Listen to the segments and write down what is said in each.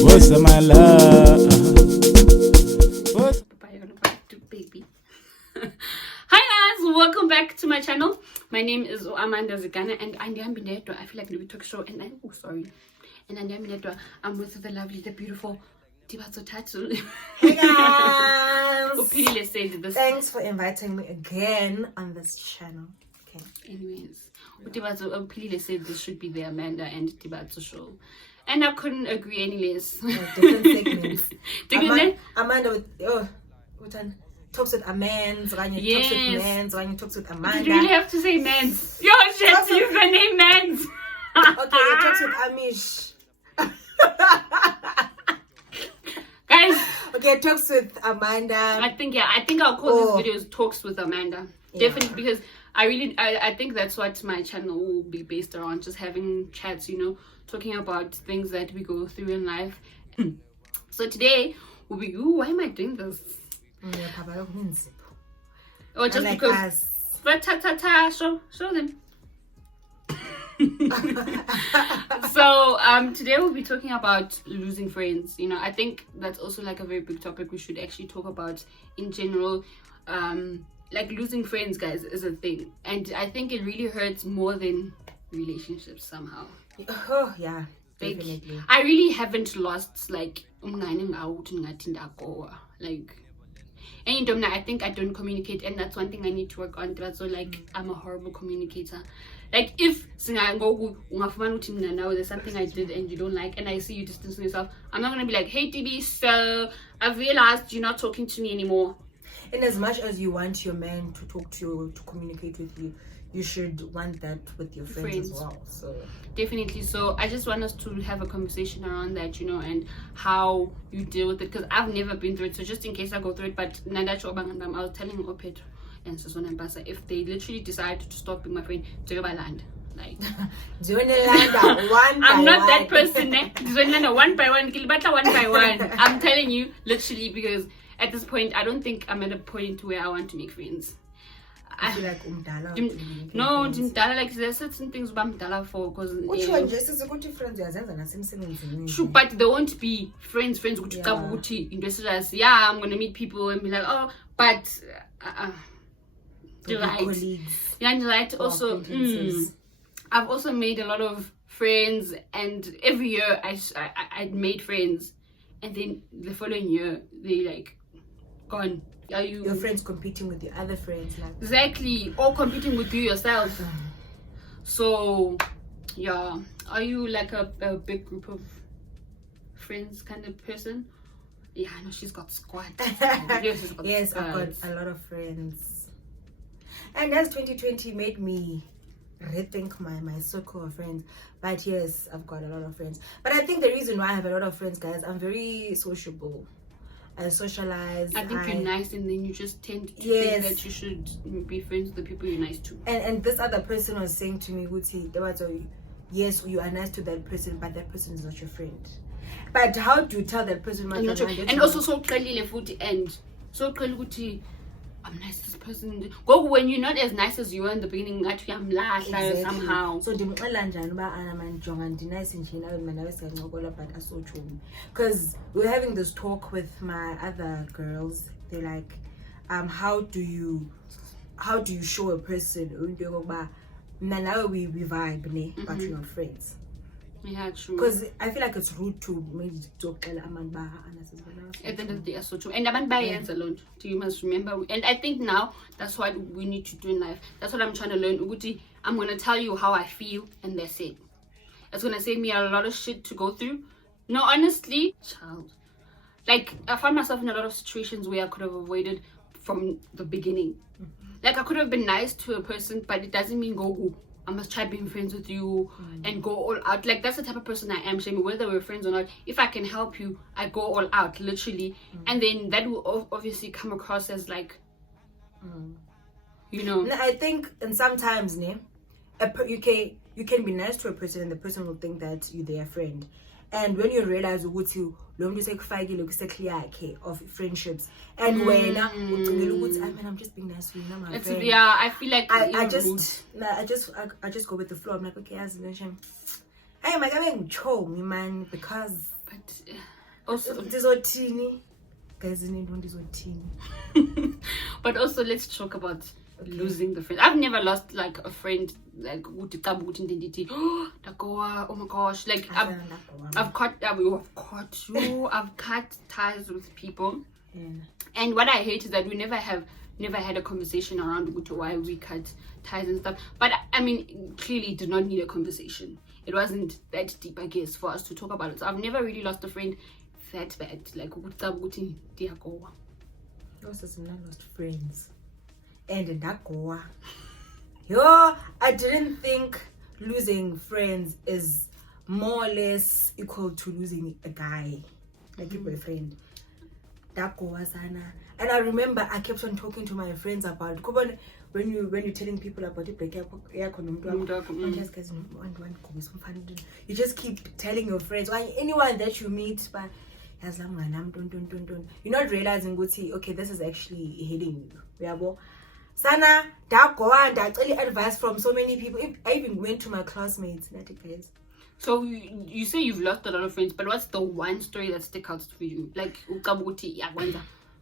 What's my love? Baby. Hi guys, welcome back to my channel. My name is Amanda Zigana and I feel like we talk show and I'm with the lovely, the beautiful Tebatso Thatho. Hey guys! Said this. Thanks for inviting me again on this channel. Okay. Anyways, Tebatso said this should be the Amanda and Tebatso show. And I couldn't agree any less. Different segments. Amanda with what one? Talks with amens, when you talks with mens, when you talks with Amanda. You really have to say mens. Yo, shit, you can name mens. Okay, you talks with Amish. Guys. Okay, talks with Amanda. I think I'll call this videos Talks with Amanda. Yeah. Definitely, because I think that's what my channel will be based around, just having chats, talking about things that we go through in life. So today we'll be why am I doing this? Or just like because show them. So today we'll be talking about losing friends. I think that's also like a very big topic we should actually talk about in general. Like losing friends, guys, is a thing, and I think it really hurts more than relationships somehow. Oh yeah, definitely. Like, I really haven't lost like and I think I don't communicate, and that's one thing I need to work on. So like I'm a horrible communicator. Like if there's something I did and you don't like, and I see you distancing yourself, I'm not gonna be like, hey TB, so I've realized you're not talking to me anymore. And as much as you want your man to talk to you, to communicate with you, you should want that with your friends as well. So definitely. So I just want us to have a conversation around that, and how you deal with it, because I've never been through it. So just in case I go through it, but I was telling Opet and Sason and Basa, if they literally decide to stop being my friend, do I land? Like I'm not that person. One by one, one by one. I'm telling you, literally, because at this point, I don't think I'm at a point where I want to make friends. I feel like like there's certain things I'm for, because true, but they won't be friends. Yeah, I'm gonna meet people and be like, oh, but right. Yeah, right. Also, I've also made a lot of friends, and every year I made friends, and then the following year they like gone. Are you your friends competing with your other friends? Like exactly, or competing with you yourself? So yeah, are you like a big group of friends kind of person? Yeah, I know she's got squad. Yes, I've got a lot of friends, and as 2020 made me rethink my circle of friends. But yes, I've got a lot of friends. But I think the reason why I have a lot of friends, guys, I'm very sociable. I socialize. I think you're nice, and then you just tend to think that you should be friends with the people you're nice to. And this other person was saying to me, yes, you are nice to that person, but that person is not your friend. But how do you tell that person not your friend? And also so clearly I'm nice to this person. Go when you're not as nice as you were in the beginning. Actually, I'm exactly. Somehow. So because we're having this talk with my other girls. They're like, how do you show a person now we vibe, but we're not friends? Yeah, true. Because I feel like it's rude to maybe talk at the end of the day, so true. And alone. You must remember. And I think now that's what we need to do in life. That's what I'm trying to learn. Uguti, I'm gonna tell you how I feel, and that's it. It's gonna save me a lot of shit to go through. No, honestly, child. Like I found myself in a lot of situations where I could have avoided from the beginning. Like I could have been nice to a person, but it doesn't mean go. I must try being friends with you and go all out. Like that's the type of person I am, Shami. Whether we're friends or not, if I can help you, I go all out, literally. And then that will obviously come across as like, I think, and sometimes, you can be nice to a person, and the person will think that you're their friend. And when you realize what you lo muntu sekufakile kusekliya yakhe of friendships, and wena ucingela ukuthi I'm just being nice to you, my friend. Yeah, I feel like I just go with the flow. I'm like, okay, as mentioned, hey, my guy, man, because but also but also let's talk about losing the friend. I've never lost like a friend like oh my gosh, like I've cut ties with people. And what I hate is that we never had a conversation around why we cut ties and stuff. But I mean, clearly it did not need a conversation. It wasn't that deep, I guess, for us to talk about it. So I've never really lost a friend that bad. Like also not lost friends. And Dagoa. Yo, I didn't think losing friends is more or less equal to losing a guy, like a boyfriend. Dagoa sana. And I remember I kept on talking to my friends about when you're telling people about the breakup, you just keep telling your friends, or anyone that you meet, but you're not realizing, okay, this is actually hitting you. Sana, advice from so many people. I even went to my classmates. So you say you've lost a lot of friends, but what's the one story that sticks out for you? Like okay,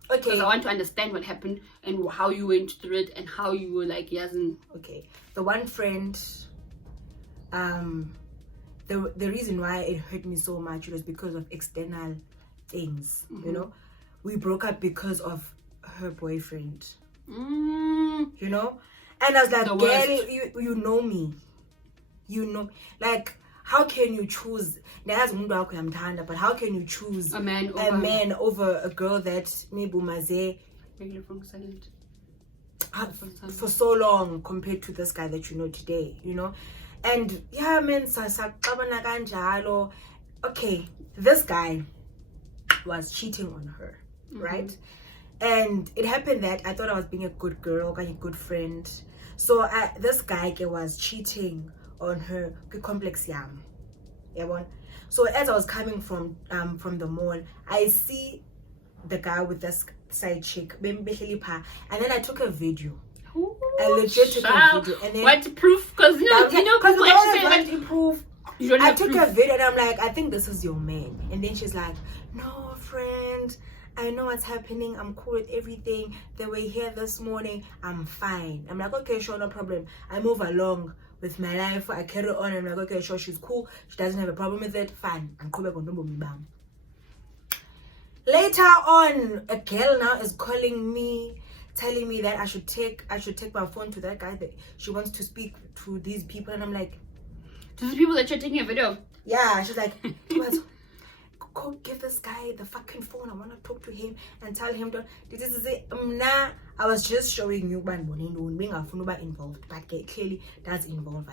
because I want to understand what happened and how you went through it and how you were like okay, the one friend, the reason why it hurt me so much was because of external things. You know, we broke up because of her boyfriend. You know, and I was like, girl, you know me, like, how can you choose? But how can you choose a man over a girl that maybe for so long compared to this guy that you know today, you know? And yeah, man, okay, this guy was cheating on her, right? And it happened that I thought I was being a good girl, a good friend. So this guy was cheating on her, complex yam. So as I was coming from the mall, I see the guy with this side chick, and then I took a video. I legit took a video. And then what proof? Because people actually say proof. I took a video and I'm like, I think this is your man. And then she's like, no, friend, I know what's happening. I'm cool with everything. They were here this morning. I'm fine. I'm like, okay, sure, no problem. I move along with my life. I carry on. I'm like, okay, sure, she's cool. She doesn't have a problem with it. Fine. I'm cool. Later on, a girl now is calling me, telling me that I should take my phone to that guy that she wants to speak to these people. And I'm like, to the people that you're taking a video of? Yeah. She's like, go give this guy the fucking phone. I want to talk to him and tell him I was just showing you being involved, but clearly that's involved.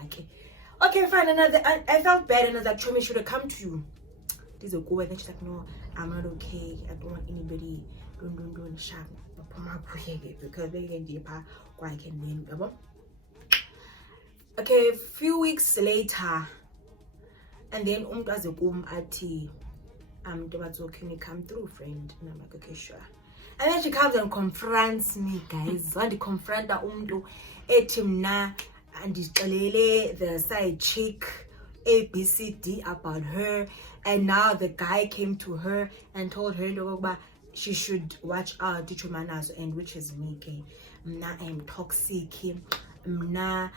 Okay, fine. I felt bad and I was like, Chomi, should have come to you. This is a go. And then she's like, no, I'm not okay. I don't want anybody don't sharp because they can deeper I can name. Okay, a few weeks later, and then ati Tebatso, can you come through, friend? And I'm like, okay, sure. And then she comes and confronts me, guys. And confront etimna and the side chick ABCD about her. And now the guy came to her and told her she should watch out, and which is me. I'm toxic, and and I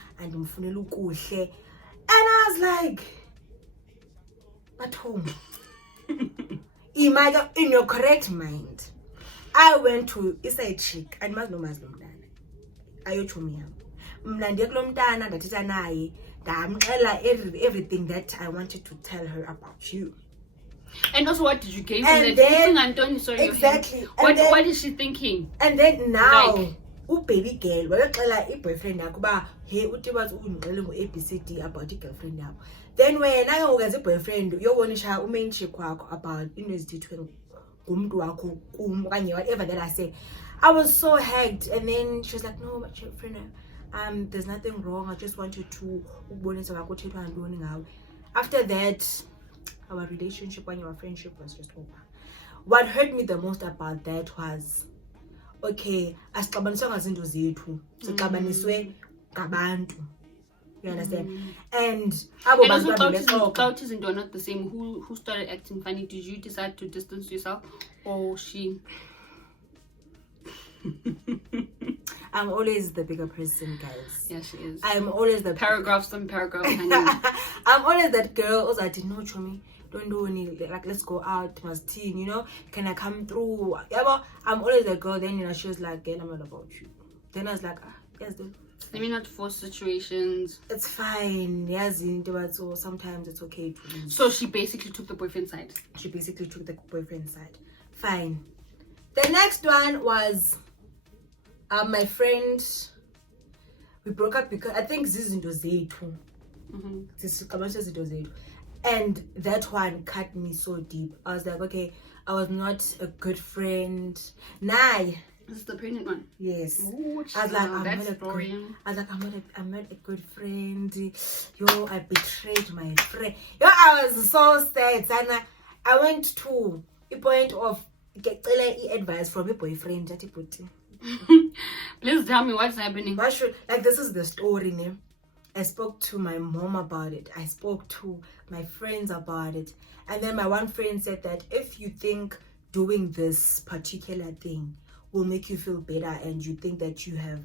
was like, but home. Imagine, in your correct mind, I went to a chick and must know everything that I wanted to tell her about you. And also, what did you give her? Exactly. What is she thinking? And then now, baby girl, boyfriend hey, ABCD about your girlfriend now. Then when I was a boyfriend, you want to share main chick about whatever that I say. I was so hacked, and then she was like, no, but your friend, there's nothing wrong. I just wanted to after that, our relationship and our friendship was just over. What hurt me the most about that was, okay, asixabaniswanga zinto zethu, sixabaniswe ngabantu. You understand? And also, Clouches and are not the same. Who started acting funny? Did you decide to distance yourself, or she? I'm always the bigger person, guys. Yeah, she is. I'm always the paragraphs and paragraphs. I'm always that girl. Also, I did not show me. Don't do any, like, let's go out, must teen, you know, can I come through? Yeah, I'm always the girl. Then, you know, she was like, "Get I'm not about you." Then I was like, yes, dude. Let me not force situations. It's fine. Yes, in Tebatso, sometimes it's okay to lose. So she basically took the boyfriend side. She basically took the boyfriend side. Fine. The next one was my friend. We broke up because I think this is into Zethu. And that one cut me so deep. I was like, okay, I was not a good friend. This is the pregnant one. Yes. Ooh, I was like, I'm not a good friend. Yo, I betrayed my friend. Yo, I was so sad. And I went to a point of get advice from a boyfriend. Please tell me what's happening. Like, this is the story name. I spoke to my mom about it. I spoke to my friends about it. And then my one friend said that if you think doing this particular thing will make you feel better and you think that you have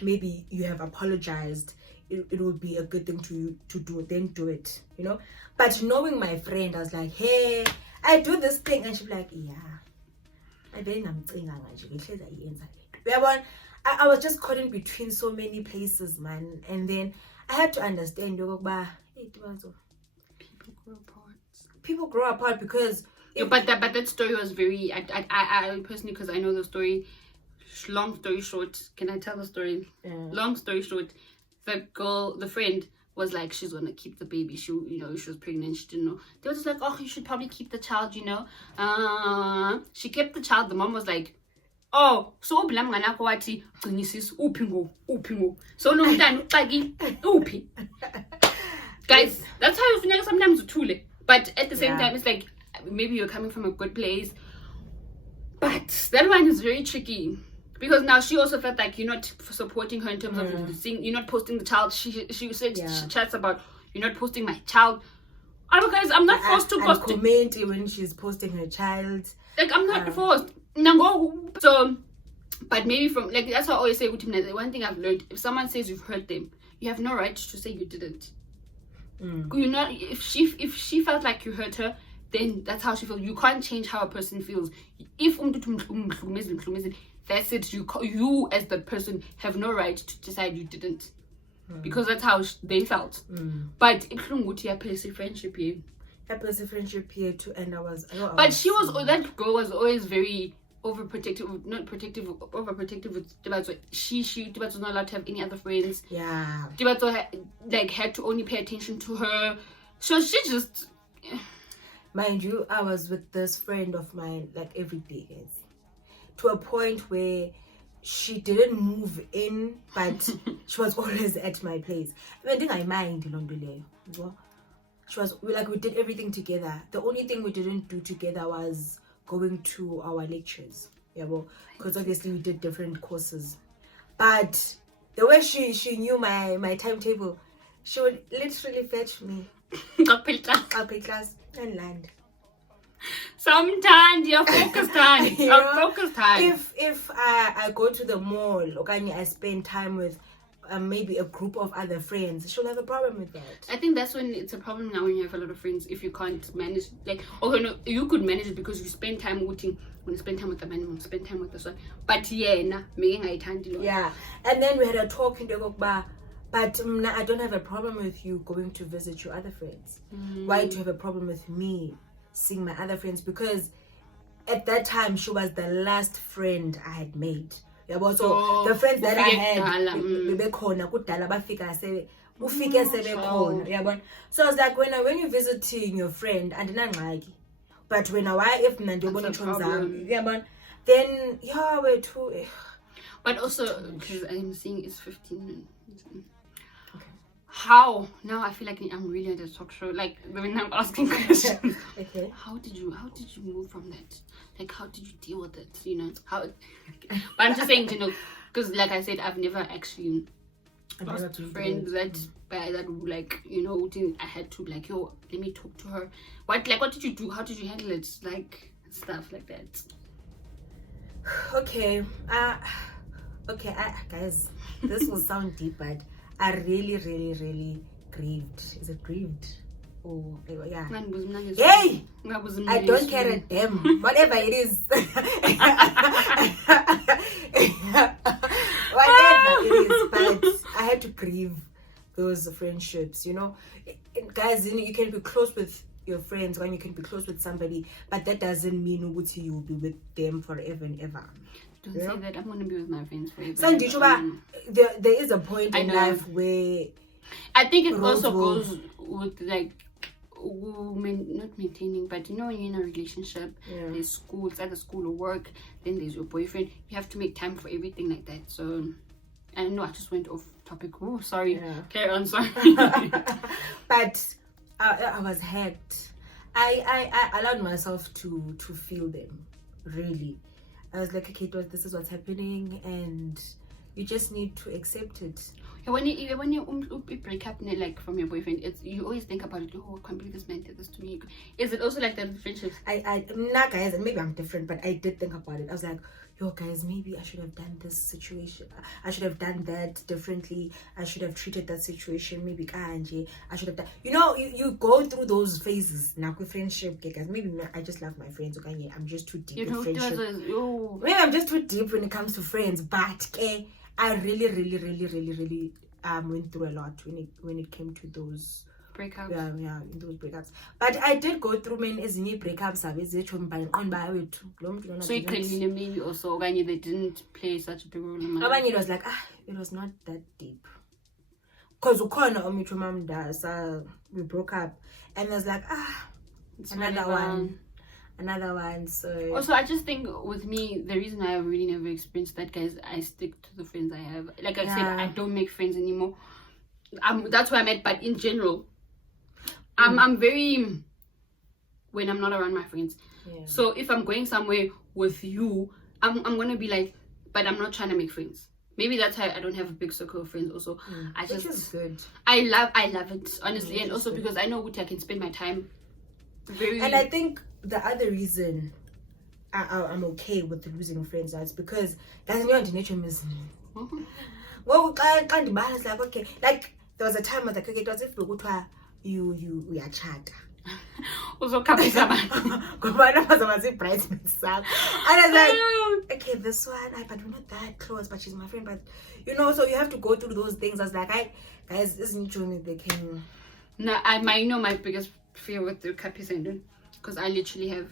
maybe you have apologized, it would be a good thing to do, then do it, you know. But knowing my friend, I was like, hey, I do this thing, and she'd be like, yeah, I was just caught in between so many places, man. And then I had to understand, people grow apart because but that story was very, I personally, because I know the story. Long story short, can I tell the story? Long story short, the friend was like, she's gonna keep the baby. She was pregnant. She didn't know. They were just like, oh, you should probably keep the child. You know. She kept the child. The mom was like, oh, so ngana kwathi gcinisisa uphi ngo. So no mntana uxaki uphi. Guys, that's how you feel sometimes uthule. But at the same time, it's like, maybe you're coming from a good place, but that one is very tricky because now she also felt like you're not supporting her in terms of the thing. You're not posting the child. She said she chats about, you're not posting my child. Oh, guys, I'm not forced to post. Comment when she's posting her child. Like, I'm not forced. So, but maybe from, like, that's what I always say with him. The one thing I've learned: if someone says you've hurt them, you have no right to say you didn't. You're not. If she felt like you hurt her, then that's how she feels. You can't change how a person feels. If that's it. You as the person have no right to decide you didn't, because that's how they felt. But friendship here. Friendship here too, and but she was that girl was always very overprotective, not protective, overprotective with Tebatso. Tebatso was not allowed to have any other friends. Yeah. Tebatso had to only pay attention to her. So she just. Mind you, I was with this friend of mine like every day, guys. To a point where she didn't move in, but she was always at my place. I think I mind, she was like, we did everything together. The only thing we didn't do together was going to our lectures. Yeah, well, because obviously we did different courses. But the way she knew my timetable, she would literally fetch me. I'll class and land. Sometimes you're focused on. Focused time. If I go to the mall, okay, I spend time with maybe a group of other friends, she'll have a problem with that. I think that's when it's a problem now when you have a lot of friends. If you can't manage, like, okay, no, you could manage it because you spend time when you spend time with the man, when you spend time with this one. But yeah, yeah. And then we had a talk in the book bar. But I don't have a problem with you going to visit your other friends. Why do you have a problem with me seeing my other friends? Because at that time she was the last friend I had made. Yeah, but so the friends that I had, so I was like, when you're visiting your friend, I didn't like, but when if then yeah, we're too. But also because I'm seeing it's 15. How now I feel like I'm really on the talk show, like when I'm asking questions. Okay. How did you move from that? Like, how did you deal with it? How? But I'm just saying, because like I said, I've never actually lost friends that like, you know, I had to like, yo, let me talk to her. What did you do? How did you handle it? Like stuff like that. Okay, guys, this will sound deep, but I really grieved. Is it grieved? Oh yeah. Hey, I don't care a damn. Whatever it is. Whatever it is, but I had to grieve those friendships, you know. Guys, you can be close with your friends when you can be close with somebody, but that doesn't mean you'll be with them forever and ever. Don't say that. I'm gonna be with my friends forever. So, there is a point in life where I think it also goes with like not maintaining, but you know, when you're in a relationship, there's school, it's either school or work, then there's your boyfriend. You have to make time for everything like that. So I know I just went off topic. Oh, sorry. Carry on. Sorry. But I was hurt. I allowed myself to feel them. Really, I was like, okay, this is what's happening, and you just need to accept it. When you break up like from your boyfriend, you always think about it. Oh, I can't believe this man did this to me. Is it also like that with friendships? Nah, guys, maybe I'm different, but I did think about it. I was like, yo, guys, maybe I should have done this situation. I should have done that differently. I should have treated that situation maybe kanje. I should have done. You know, you go through those phases. Now with friendship, guys, maybe I just love my friends. Okay, I'm just too deep in friendship. Maybe I'm just too deep when it comes to friends, but okay. I really went through a lot when it came to those breakups. Yeah, in those breakups. But I did go through many breakups. So you can maybe also when they didn't play such a big role in my life. It was like it was not that deep. Cause we broke up, and I was like it's another one. So also, I just think with me, the reason I really never experienced that, guys, I stick to the friends I have. Like I said, I don't make friends anymore. That's where I met. But in general, I'm very, when I'm not around my friends. So if I'm going somewhere with you, I'm gonna be like, but I'm not trying to make friends. Maybe that's why I don't have a big circle of friends. Also, which is good. I love it honestly, and also because I know what I can spend my time. And I think the other reason I'm okay with losing friends is because that's not nature is. Well, I can't balance like okay, like there was a time I was like okay, it was if we are chat. Also, come with someone. And I was like, okay, this one, but we're not that close, but she's my friend. But you know, so you have to go through those things. I was like, guys, this is me. They can. No, my biggest fear with the Capi syndrome, because I literally have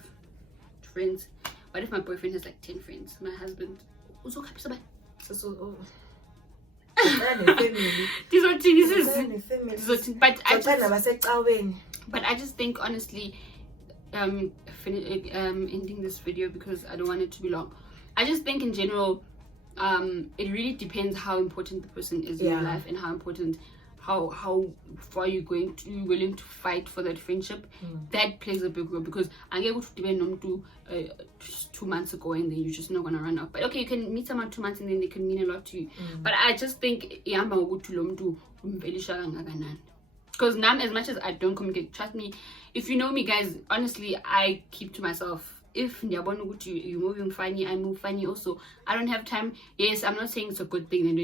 friends. What if my boyfriend has like 10 friends? My husband also Capi Saban. But I just think honestly, ending this video because I don't want it to be long. I just think in general, it really depends how important the person is in your life and how important. How far you're willing to fight for that friendship. That plays a big role, because I get to depend on 2 months ago and then you're just not gonna run out. But okay, you can meet someone 2 months and then they can mean a lot to you. But I just think because now, as much as I don't communicate, trust me, if you know me, guys, honestly, I keep to myself. If you're moving funny, I move funny also. I don't have time. Yes, I'm not saying it's a good thing,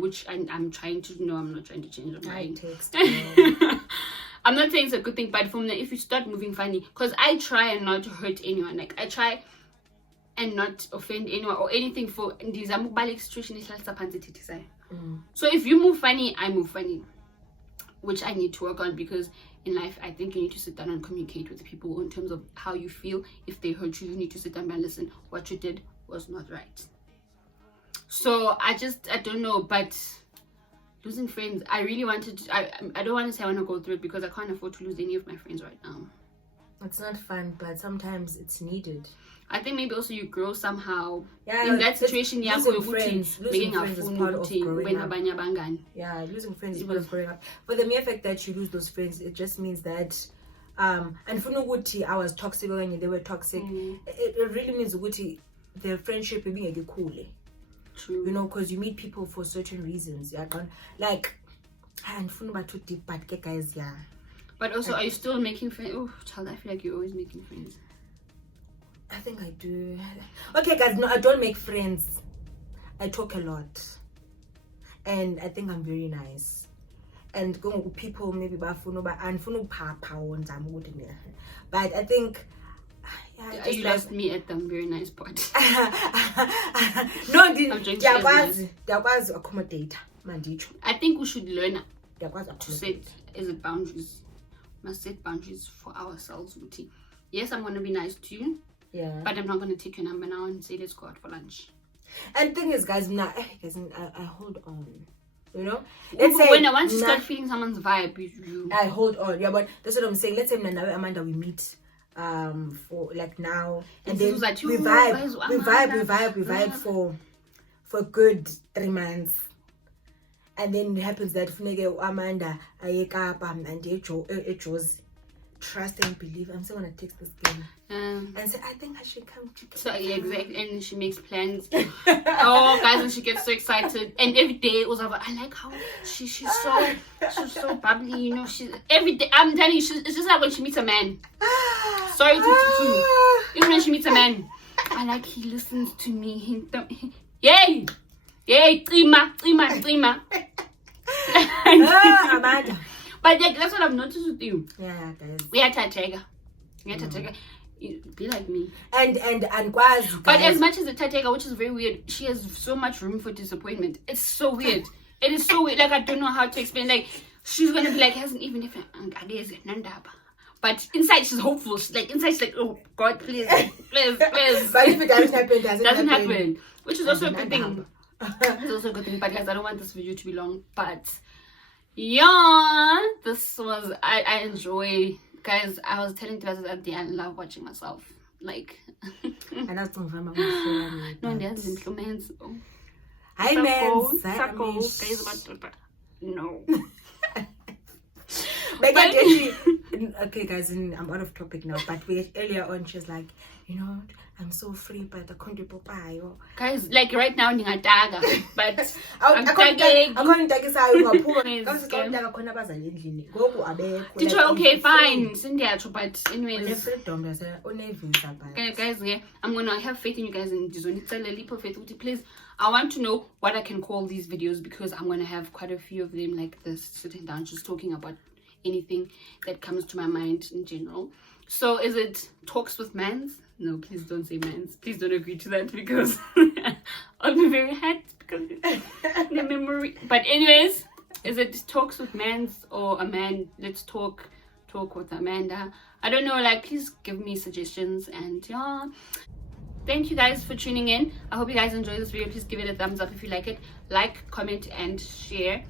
which I'm trying to know. I'm not trying to change my mind. I'm not saying it's a good thing, but from there, if you start moving funny, because I try and not hurt anyone. Like I try and not offend anyone or anything for this situation. So if you move funny, I move funny, which I need to work on, because in life, I think you need to sit down and communicate with people in terms of how you feel. If they hurt you, you need to sit down and listen. What you did was not right. So I don't know, but losing friends, I really wanted to, I don't want to say I want to go through it because I can't afford to lose any of my friends right now. It's not fun, but sometimes it's needed. I think maybe also you grow somehow in that situation. Losing friends is part of growing up. Losing friends is part of growing up. But the mere fact that you lose those friends, it just means that and for no Guti, I was toxic when they were toxic. It really means Guti, the friendship being a cool. True. You know, because you meet people for certain reasons. Yeah, like, and about too deep, but guys, yeah. But also, are you still making friends? Oh, child, I feel like you're always making friends. I think I do. Okay, guys, no, I don't make friends. I talk a lot. And I think I'm very nice. And going with people, maybe but I think yeah, you lost me at the very nice part. No, accommodate. I think we should learn to set boundaries. Must set boundaries for ourselves. Yes, I'm gonna be nice to you. Yeah. But I'm not gonna take your number now and say let's go out for lunch. And thing is, guys, I hold on. You know, when I want to start feeling someone's vibe, I hold on. Yeah, but that's what I'm saying. Let's say Amanda, we meet for like now, and then we vibe for a good 3 months, and then it happens that Amanda and Josie trust and believe. I'm still gonna text this girl and say I think I should come to. So yeah, exactly, and she makes plans. Oh, guys, and she gets so excited, and every day it was about. I like how she's so bubbly. You know, she's every day. I'm telling you, it's just like when she meets a man. Sorry to even when she meets a man, I like he listens to me. Yay, Trima. Amanda. But like, that's what I've noticed with you. Yeah, guys. We had Tatega. Be like me. And guys. But as much as the Tatega, which is very weird, she has so much room for disappointment. It's so weird. It is so weird. Like, I don't know how to explain. Like, she's gonna be like, hasn't even if but inside she's hopeful. She's like, inside she's like, oh God, please. But if it doesn't happen, it doesn't happen. Which is also a good thing. It's also a good thing. But guys, I don't want this video to be long. But yeah, this was I enjoy. Guys, I was telling Tebatso that I love watching myself. Like, and that's no, there's influence. Hi, man. No. Okay, guys, I'm out of topic now. But earlier on, she was like, you know, I'm so free, but I can't do papayo. Guys, like right now, Ninga but I'm tagging. Okay, fine. But anyways, guys, yeah, I'm gonna have faith in you guys and it's a leap of faith. Please, I want to know what I can call these videos because I'm gonna have quite a few of them like this, sitting down, just talking about anything that comes to my mind in general. So is it talks with mans? No, please don't say mans. Please don't agree to that because I'll be very hurt because the memory. But anyways, is it talks with mans or a man? Let's talk with Amanda. I don't know. Like, please give me suggestions. And yeah, thank you guys for tuning in. I hope you guys enjoyed this video. Please give it a thumbs up if you like it. Like, comment, and share.